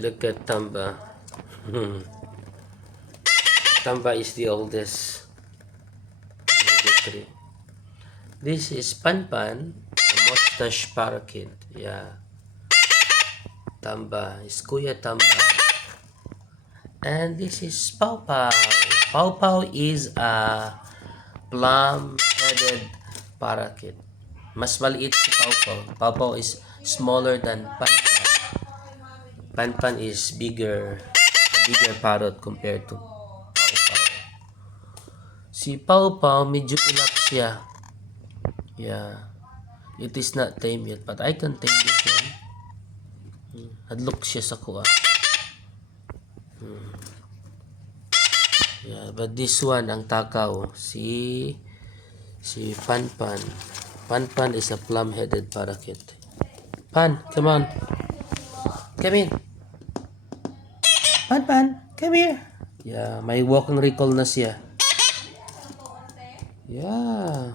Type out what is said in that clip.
Look at Tamba. Tamba is the oldest of the three. This is Pan-pan, a mustache parakeet. Yeah. Tamba is Kuya Tamba. And this is Pawpaw. Pawpaw is a plum-headed parakeet. Mas maliit si Pawpaw. Pawpaw is smaller than Pan-pan. Pan-pan is bigger parrot compared to Pawpaw. Si Pawpaw, medyo ilap siya. Yeah. It is not tame yet, but I can tame this one. Hadlok siya sa kuha. Yeah, but this one, ang takaw, si Pan-pan. Pan-pan is a plum-headed parakeet. Pan, come on. Come in. Pan-pan, come here. Yeah, may walking recall na siya. Yeah.